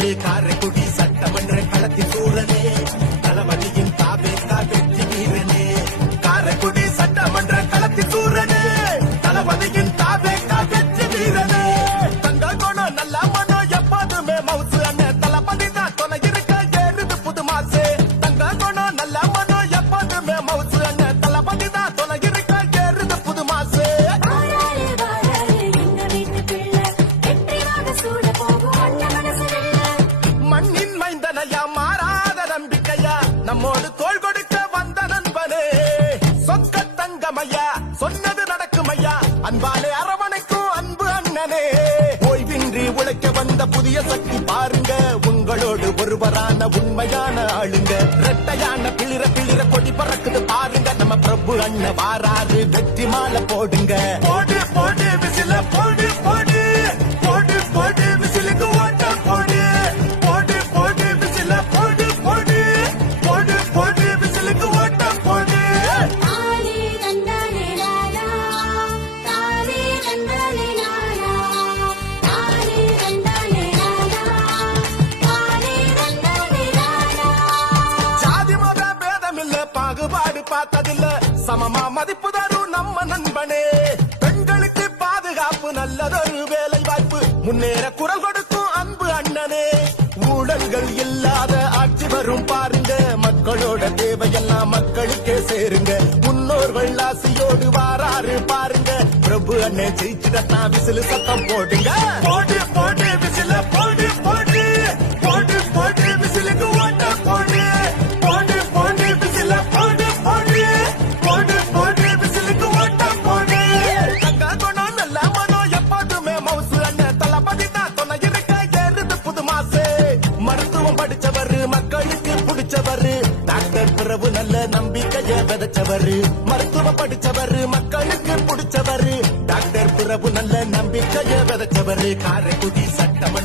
விதைச்சவரே காரைக்குடி சட்டமன்ற களத்தில் சூழலே தளபதியின் தாவேகா வெற்றி வீரனே காரைக்குடி சட்டமன்ற களத்தில் சூழலே தளபதியின் தாவேகா வெற்றி வீரனே தங்க குணம் நல்ல மனம் எப்போதுமே மவுசு அண்ணன் தளபதி தான் துணை இருக்க ஏறுது புது மாசு தங்க குணம் நல்ல மனம் எப்போதுமே மவுசு அண்ணன் தளபதி தான் துணை இருக்க ஏறுது புது மாசு மண்ணின் மைந்தனையா மாறாத நம்பிக்கையா நம்மோடு தோள் கொடுக்க வந்த நண்பனே சொக்க தங்கமையா சொன்னது நடக்குமையா அன்பாலே அரவணைக்கும் அன்பு அண்ணனே ஓய்வின்றி உழைக்க வந்த புதிய சக்தி பாருங்க உங்களோடு ஒருவரான உண்மையான ஆளுங்க ரெட்டையான பிளிர பிளிர கொடி பறக்குது பாருங்க நம்ம பிரபு அண்ணன் வாராரு வெற்றி மாலை போடுங்க போடு போடு விசில போடு போடு போடு போடு விசிலுக்கு ஓட்ட போடு போடு போடு விசில போடு போடு போடு போடு விசிலுக்கு ஓட்ட போடு ஜாதி மத பேதம் இல்ல பாகுபாடு பார்த்ததில்ல சமமா மதிப்பு தரும் நம்ம நண்பனே பெண்களுக்கு பாதுகாப்பு நல்லதொரு வேலை வாய்ப்பு முன்னேற குரல் கொடுக்கும் அன்பு அண்ணனே ஊழல்கள் இல்லாத ஆட்சி வரும் பாருங்க மக்களோட தேவையெல்லாம் மக்களுக்கே சேருங்க முன்னோர்கள் ஆசையோடு வாராரு பாருங்க பிரபு அண்ணன் ஜெயிச்சுதான் விசிலு சத்தம் போடுங்க போடு போடு விசில போடு போடு போடு போடு விசிலுக்கு ஓட்ட போடு போடு போடு விசில போடு போடு போடு போடு விசிலுக்கு ஓட்ட போடு தங்க குணம் நல்ல மனம் எப்போதுமே மவுசு அண்ணன் தளபதி தான் துணை இருக்க ஏறுது புது மாசு மருத்துவம் படிச்சவரு மக்களுக்கு பிடிச்சவரு டாக்டர் பிரபு நல்ல நம்பிக்கைய விதைச்சவரு மருத்துவம் படிச்சவரு மக்களுக்கு பிடிச்சவரு டாக்டர் பிரபு நல்ல நம்பிக்கைய விதைச்சவரு காரைக்குடி சட்டமன்ற